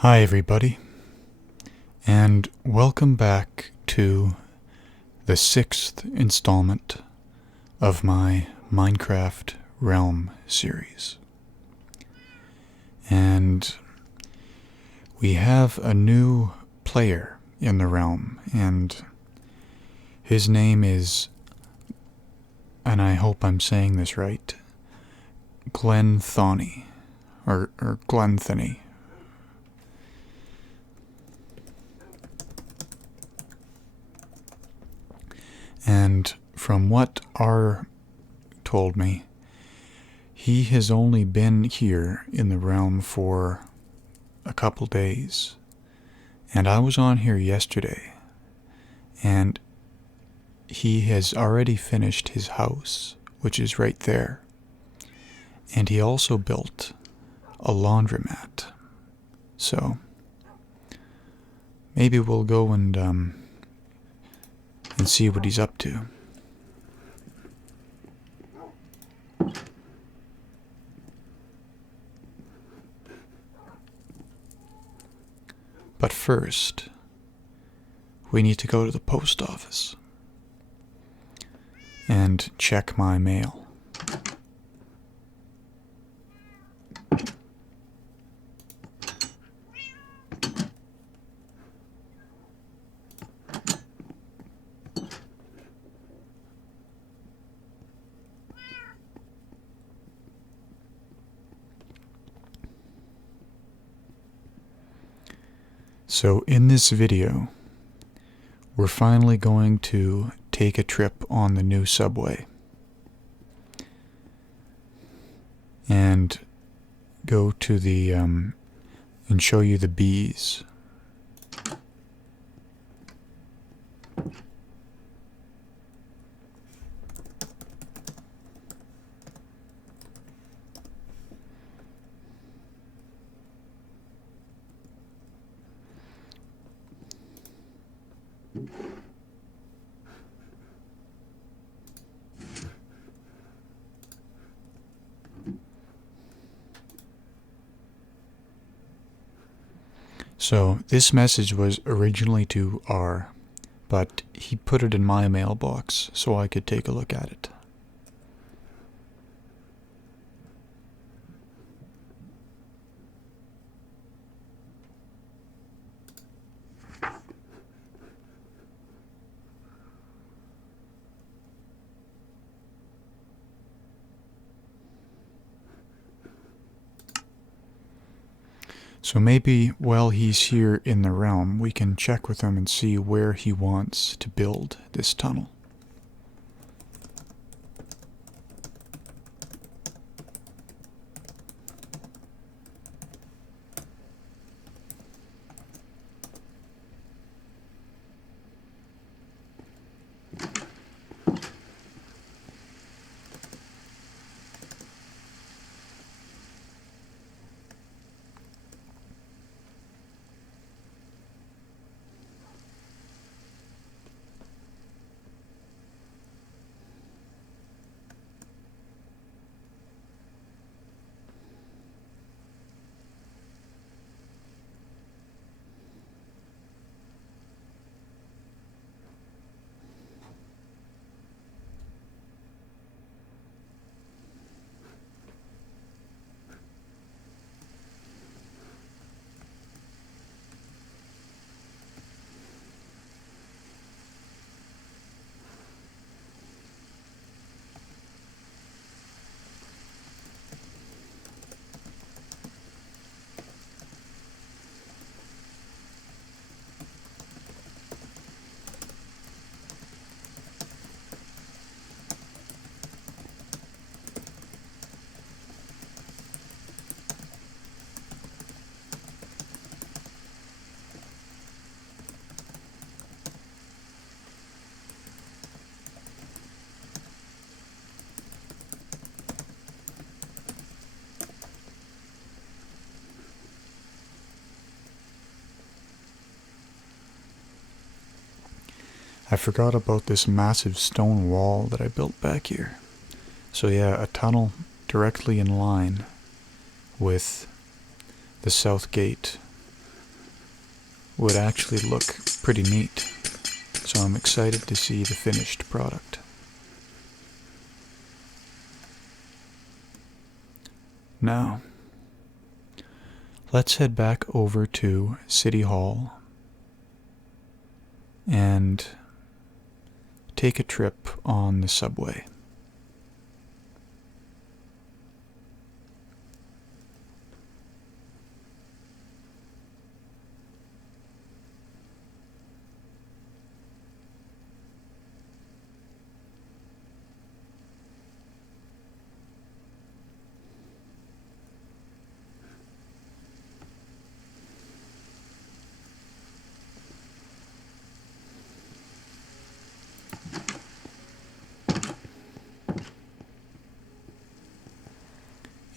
Hi everybody, and welcome back to the 6th installment of my Minecraft Realm series. And we have a new player in the realm, and his name is, and I hope I'm saying this right, Glennthony, or Glennthony. And from what R told me, he has only been here in the realm for a couple days. And I was on here yesterday, and he has already finished his house, which is right there. And he also built a laundromat. So maybe we'll go and see what he's up to. But first, we need to go to the post office and check my mail. So in this video, we're finally going to take a trip on the new subway and go to the and show you the bees. So this message was originally to R, but he put it in my mailbox so I could take a look at it. So maybe while he's here in the realm, we can check with him and see where he wants to build this tunnel. I forgot about this massive stone wall that I built back here. So yeah, a tunnel directly in line with the south gate would actually look pretty neat. So I'm excited to see the finished product. Now, let's head back over to City Hall and take a trip on the subway.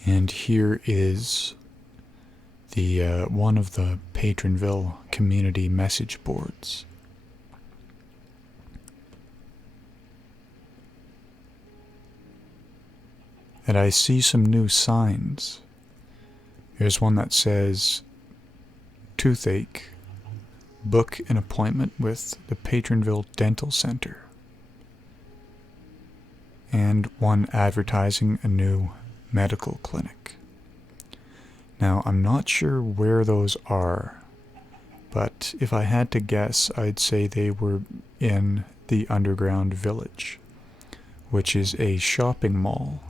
And here is the one of the Patronville community message boards. And I see some new signs. There's one that says, toothache, book an appointment with the Patronville Dental Center. And one advertising a new medical clinic. Now, I'm not sure where those are, but if I had to guess, I'd say they were in the Underground Village, which is a shopping mall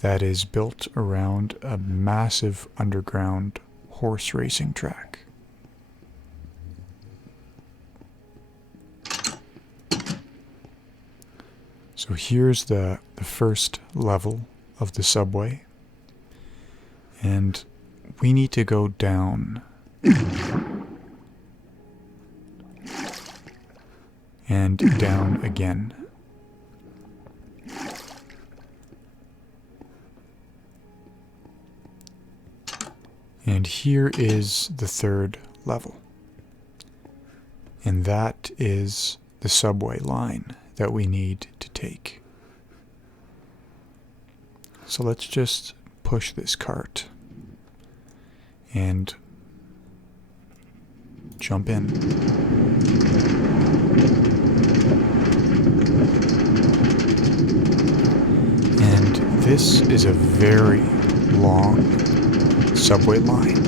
that is built around a massive underground horse racing track. So here's the first level of the subway, and we need to go down and down again. And here is the third level, and that is the subway line that we need to take. So let's just push this cart and jump in. And this is a very long subway line.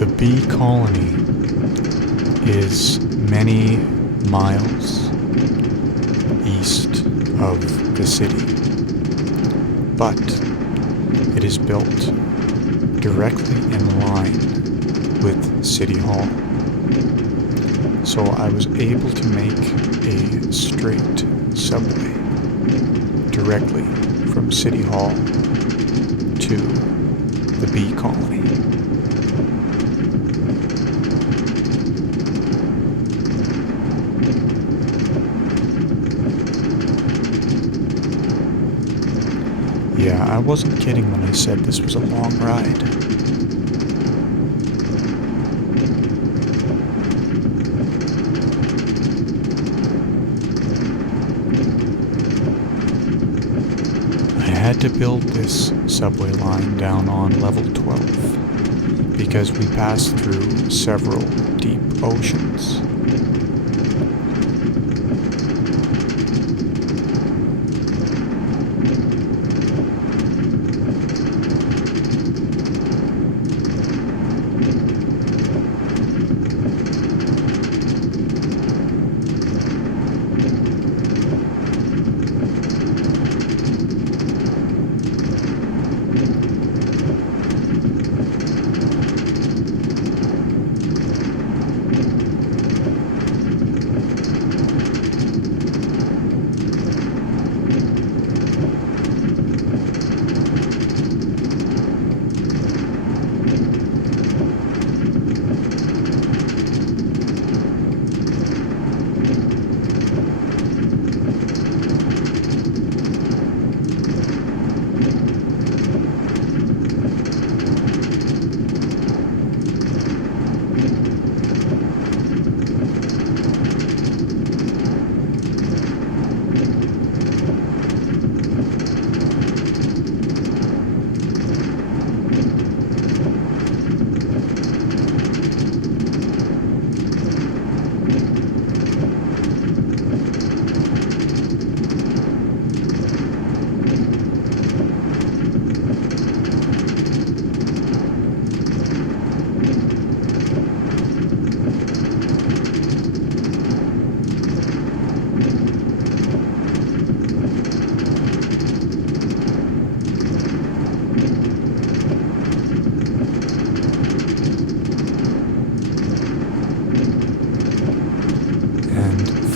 The bee colony is many miles east of the city, but it is built directly in line with City Hall. So I was able to make a straight subway directly from City Hall to the bee colony. Yeah, I wasn't kidding when I said this was a long ride. I had to build this subway line down on level 12 because we passed through several deep oceans.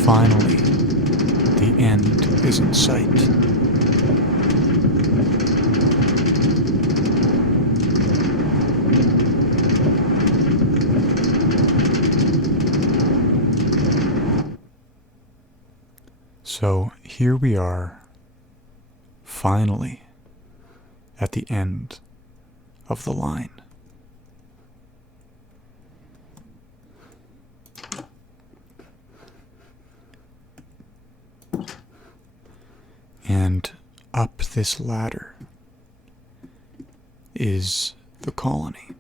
Finally, the end is in sight. So here we are, finally, at the end of the line. And up this ladder is the colony.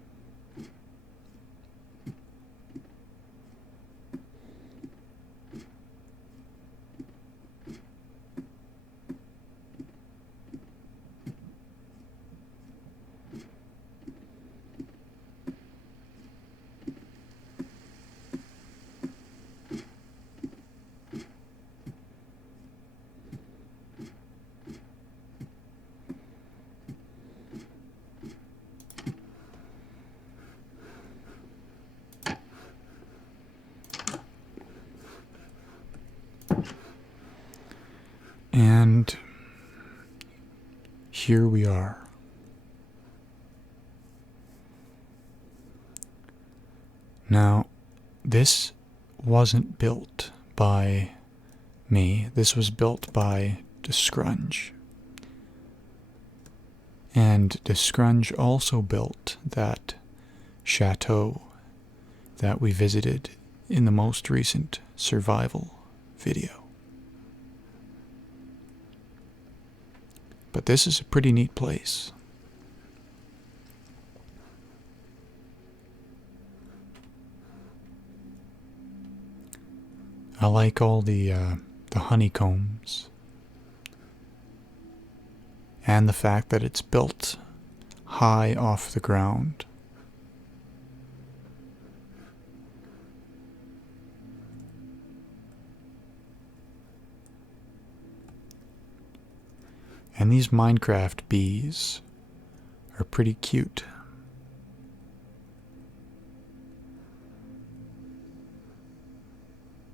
And here we are. Now, this wasn't built by me. This was built by Descrunge. And Descrunge also built that chateau that we visited in the most recent survival video. But this is a pretty neat place. I like all the honeycombs and the fact that it's built high off the ground. And these Minecraft bees are pretty cute.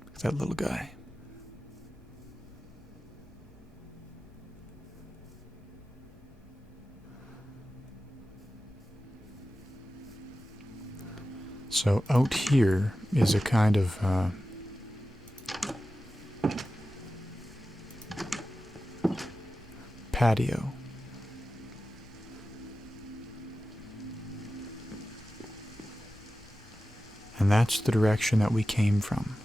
Look at that little guy. So out here is a kind of patio. And that's the direction that we came from.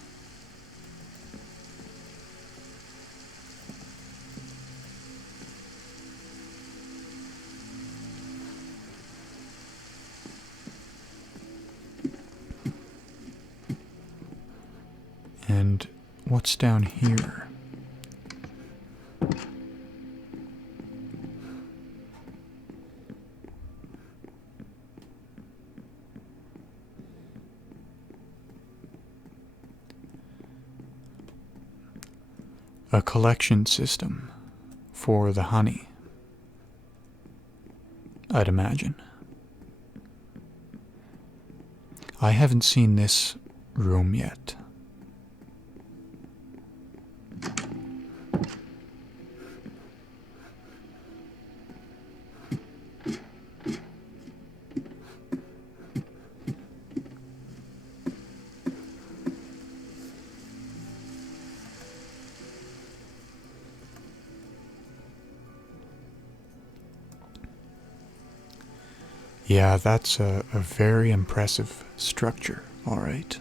And what's down here? A collection system for the honey, I'd imagine. I haven't seen this room yet. Yeah, that's a very impressive structure, all right.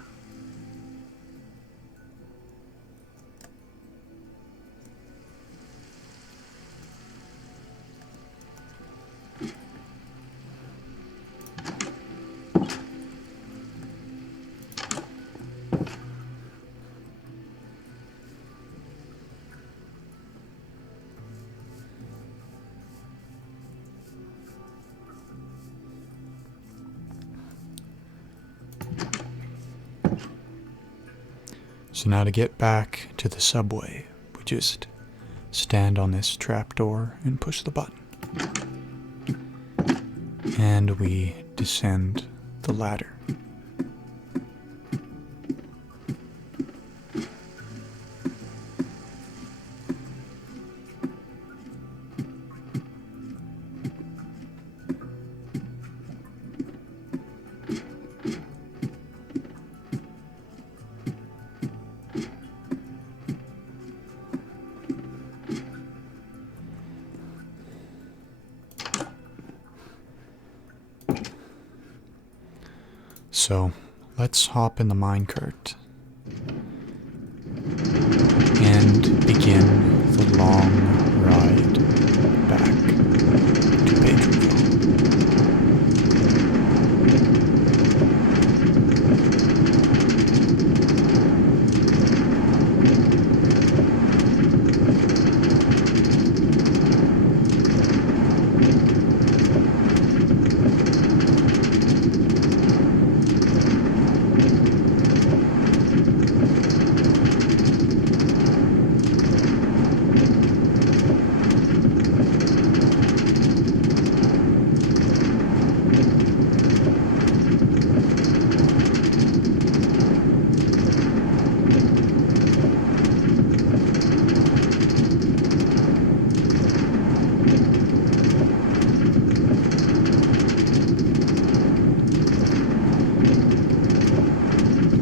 So now to get back to the subway, we just stand on this trapdoor and push the button. And we descend the ladder. So let's hop in the minecart and begin the long ride back to Patronville.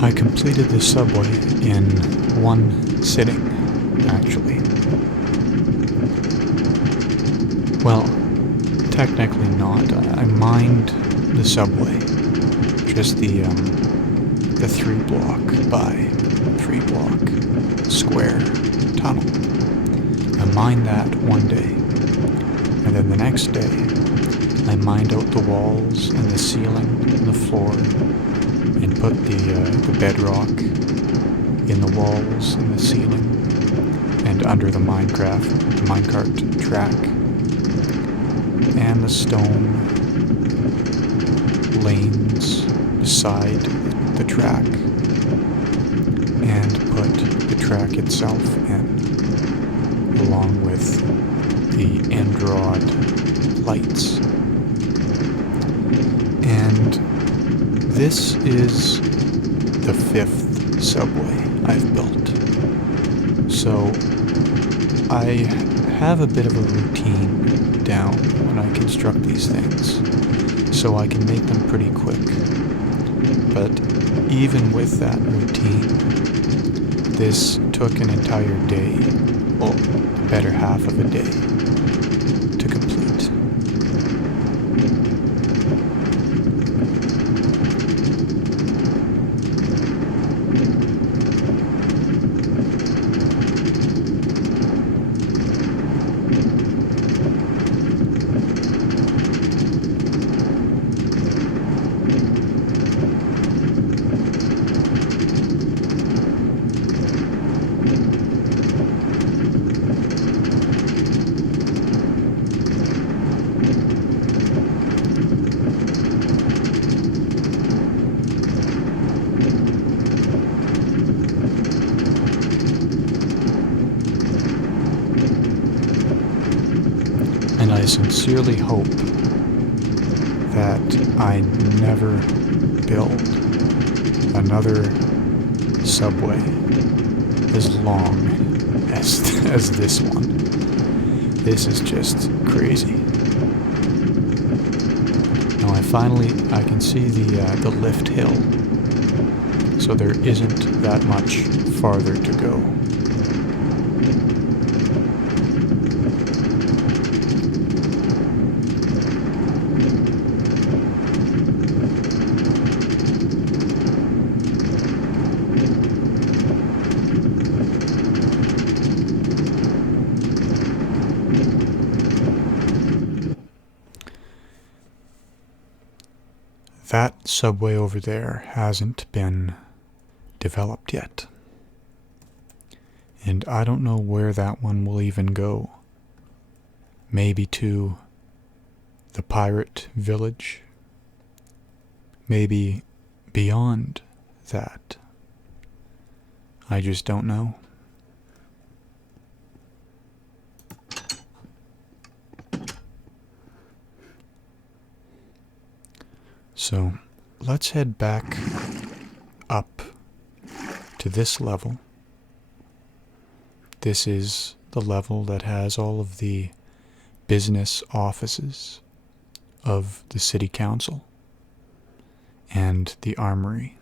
I completed the subway in one sitting, actually. Well, technically not. I mined the subway, just the 3-block by 3-block square tunnel. I mined that one day, and then the next day, I mined out the walls and the ceiling and the floor, and put the bedrock in the walls and the ceiling and under the minecart track, and the stone lanes beside the track, and put the track itself in, along with the end rod lights. And this is the 5th subway I've built. So I have a bit of a routine down when I construct these things, so I can make them pretty quick. But even with that routine, this took an entire day, well, the better half of a day, to complete. And I sincerely hope that I never build another subway as long as this one. This is just crazy. Now I can see the lift hill, so there isn't that much farther to go. That subway over there hasn't been developed yet. And I don't know where that one will even go. Maybe to the pirate village. Maybe beyond that. I just don't know. So let's head back up to this level. This is the level that has all of the business offices of the city council and the armory.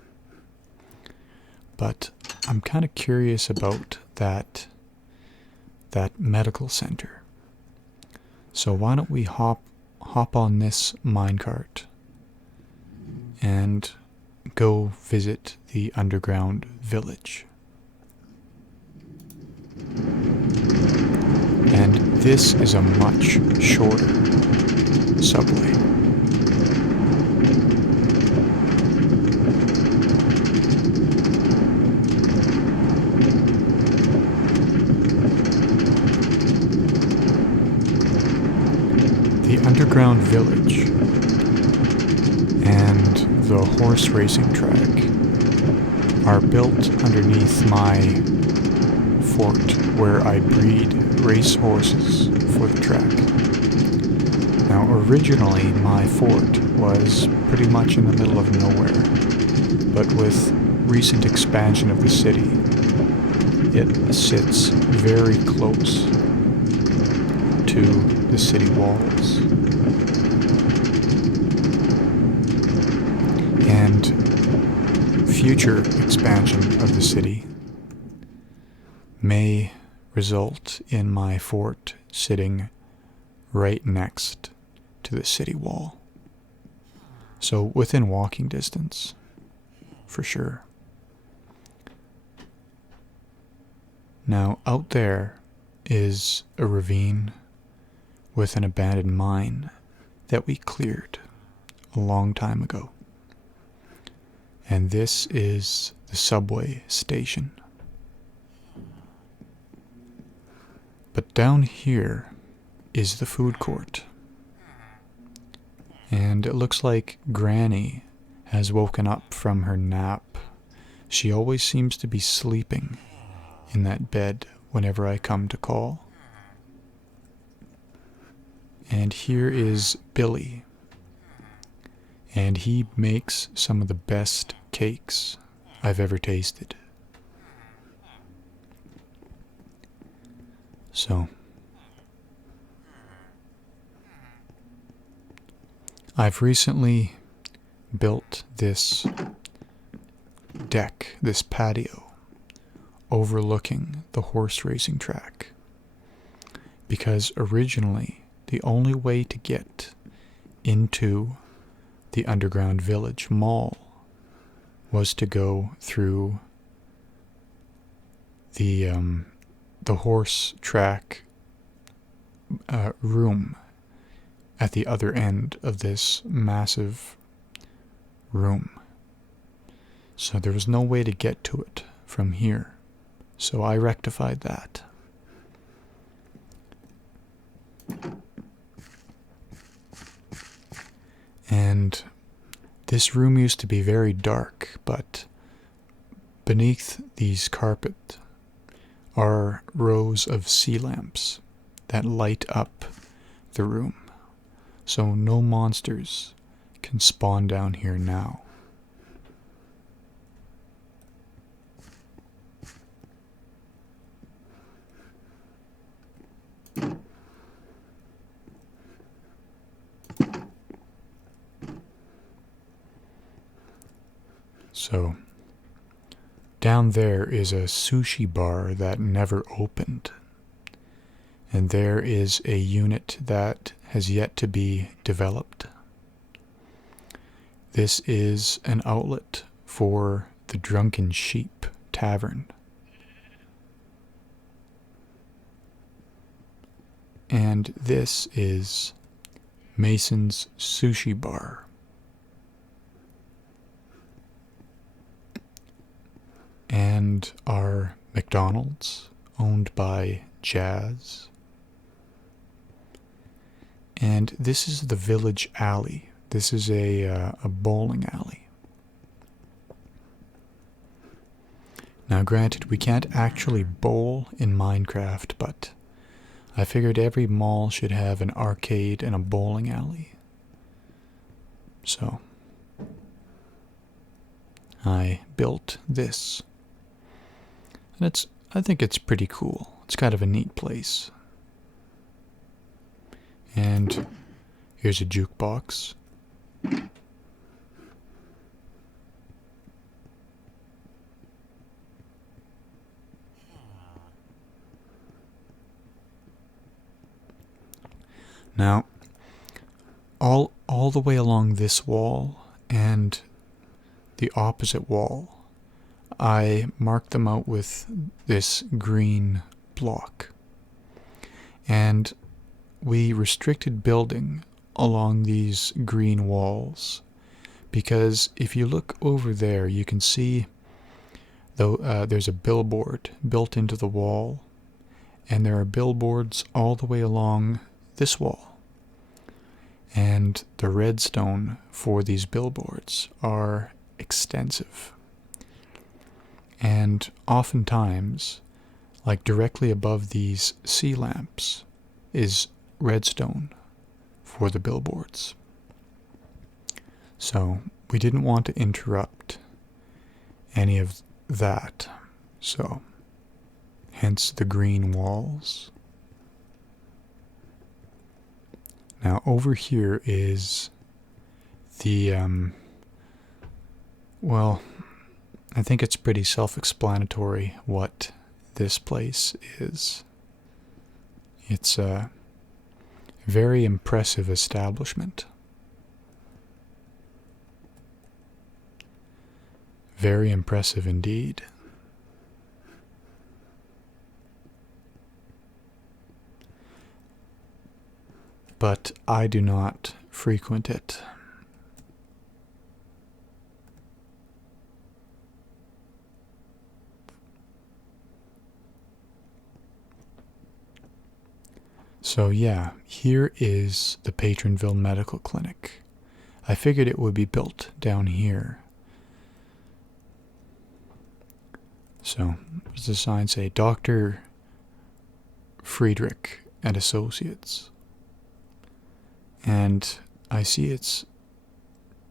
But I'm kind of curious about that medical center. So why don't we hop on this minecart and go visit the underground village. And this is a much shorter subway. The underground village and the horse racing track are built underneath my fort where I breed race horses for the track. Now, originally my fort was pretty much in the middle of nowhere, but with recent expansion of the city, it sits very close to the city walls. And future expansion of the city may result in my fort sitting right next to the city wall. So within walking distance, for sure. Now out there is a ravine with an abandoned mine that we cleared a long time ago. And this is the subway station. But down here is the food court. And it looks like Granny has woken up from her nap. She always seems to be sleeping in that bed whenever I come to call. And here is Billy. And he makes some of the best cakes I've ever tasted. So, I've recently built this deck, this patio, overlooking the horse racing track. Because originally, the only way to get into the underground village mall was to go through the horse track room at the other end of this massive room. So there was no way to get to it from here. So I rectified that. And this room used to be very dark, but beneath these carpet are rows of sea lamps that light up the room. So no monsters can spawn down here now. So, down there is a sushi bar that never opened. And there is a unit that has yet to be developed. This is an outlet for the Drunken Sheep Tavern. And this is Mason's Sushi Bar. And our McDonald's, owned by Jazz. And this is the village alley. This is a bowling alley. Now granted, we can't actually bowl in Minecraft, but I figured every mall should have an arcade and a bowling alley. So I built this. And I think it's pretty cool. It's kind of a neat place. And here's a jukebox. Now, all the way along this wall and the opposite wall, I marked them out with this green block. And we restricted building along these green walls because if you look over there, you can see there's a billboard built into the wall, and there are billboards all the way along this wall. And the redstone for these billboards are extensive. And oftentimes, like directly above these sea lamps, is redstone for the billboards. So we didn't want to interrupt any of that. So hence the green walls. Now over here is the, well, I think it's pretty self-explanatory what this place is. It's a very impressive establishment. Very impressive indeed. But I do not frequent it. So yeah, here is the Patronville Medical Clinic. I figured it would be built down here. So, what does the sign say? Dr. Friedrich and Associates. And I see it's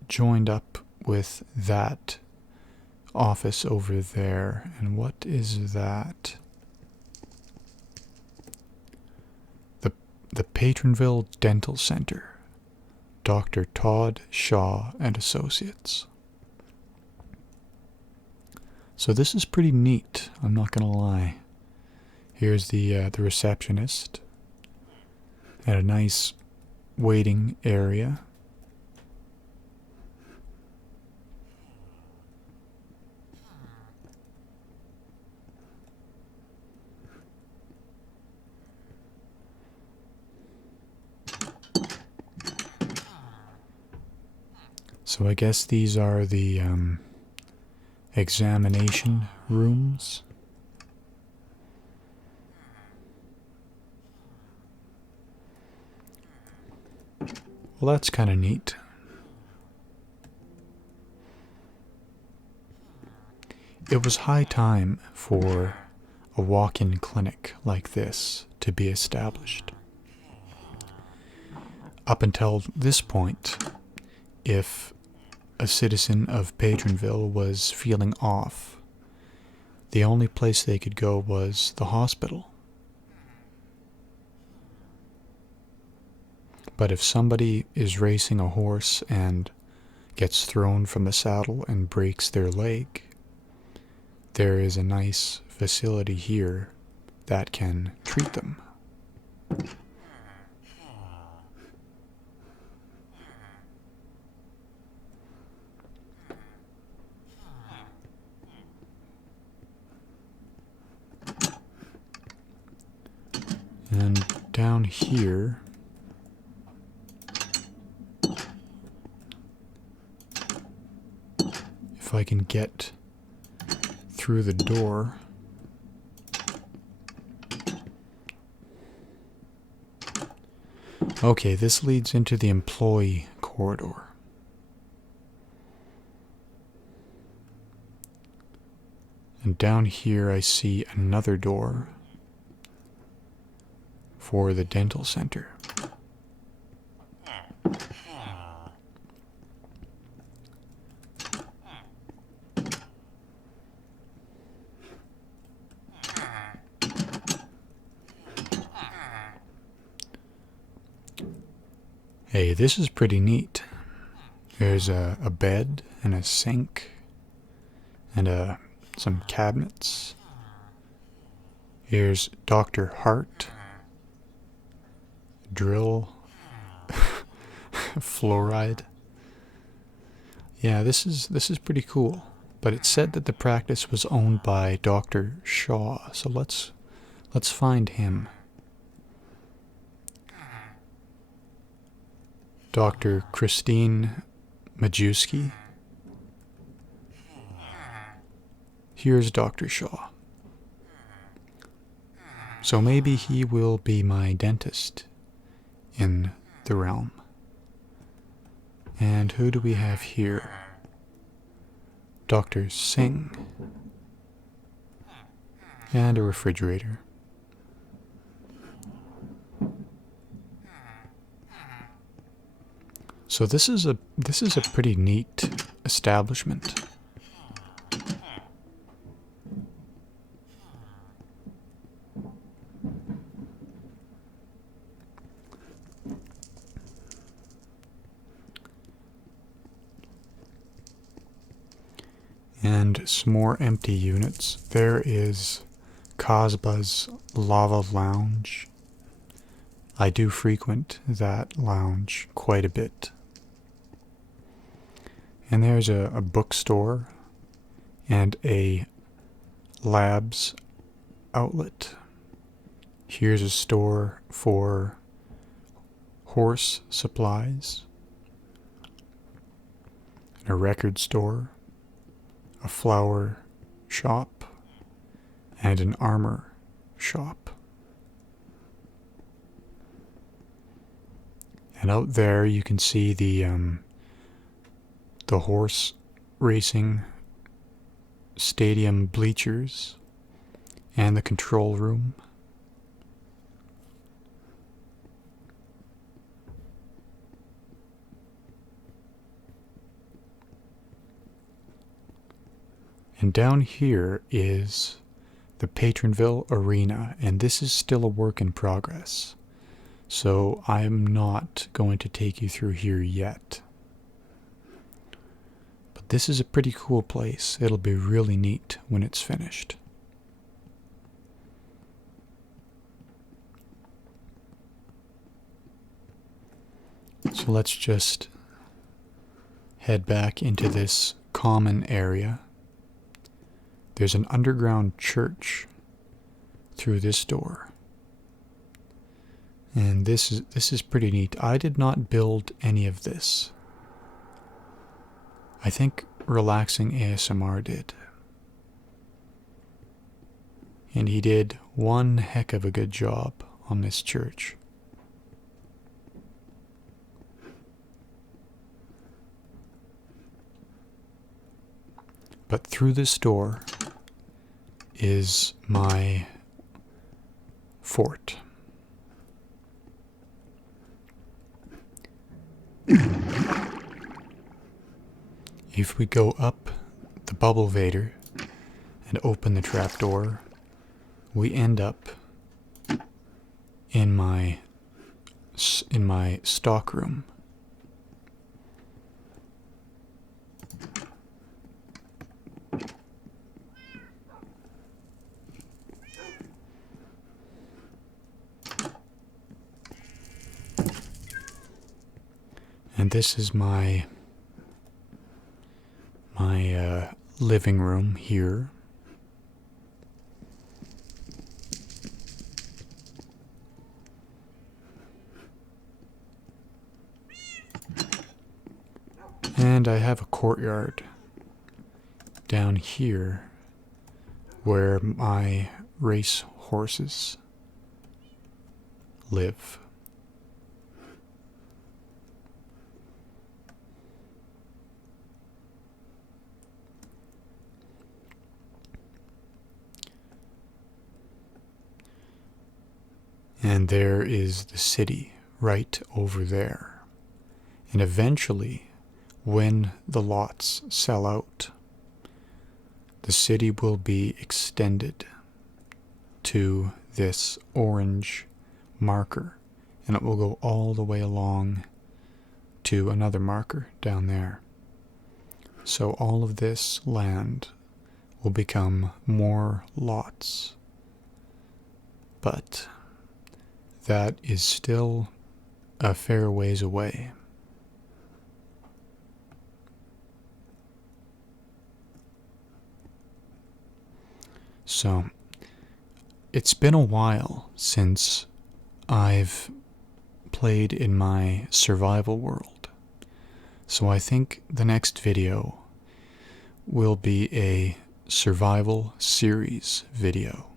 joined up with that office over there. And what is that? The Patronville Dental Center. Dr. Todd Shaw and Associates. So this is pretty neat, I'm not gonna lie. Here's the receptionist at a nice waiting area. So I guess these are the examination rooms. Well, that's kind of neat. It was high time for a walk-in clinic like this to be established. Up until this point, if a citizen of Patronville was feeling off, the only place they could go was the hospital. But if somebody is racing a horse and gets thrown from the saddle and breaks their leg, there is a nice facility here that can treat them. And down here, if I can get through the door, okay, this leads into the employee corridor. And down here I see another door for the dental center. Hey, this is pretty neat. There's a bed and a sink and some cabinets. Here's Dr. Hart. Drill. Fluoride. Yeah, this is pretty cool. But it said that the practice was owned by Dr. Shaw, so let's find him. Dr. Christine Majewski. Here's Dr. Shaw. So maybe he will be my dentist in the realm. And who do we have here? Dr. Singh. And a refrigerator. So this is a pretty neat establishment. And some more empty units. There is Casbah's Lava Lounge. I do frequent that lounge quite a bit. And there's a bookstore and a labs outlet. Here's a store for horse supplies, a record store, a flower shop, and an armor shop. And out there you can see the horse racing stadium bleachers and the control room. And down here is the Patronville Arena, and this is still a work in progress. So I am not going to take you through here yet. But this is a pretty cool place. It'll be really neat when it's finished. So let's just head back into this common area. There's an underground church through this door. And this is pretty neat. I did not build any of this. I think RelaxingASMR did. And he did one heck of a good job on this church. But through this door is my fort. If we go up the bubble vader and open the trapdoor, we end up in my stock room. And this is my living room here. And I have a courtyard down here where my race horses live. And there is the city right over there. And eventually, when the lots sell out, the city will be extended to this orange marker. And it will go all the way along to another marker down there. So all of this land will become more lots. But that is still a fair ways away. So, it's been a while since I've played in my survival world. So I think the next video will be a survival series video.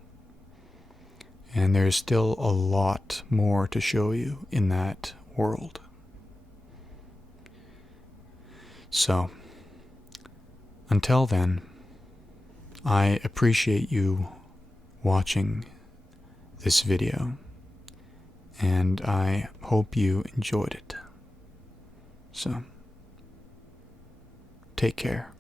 And there's still a lot more to show you in that world. So, until then, I appreciate you watching this video, and I hope you enjoyed it. So, take care.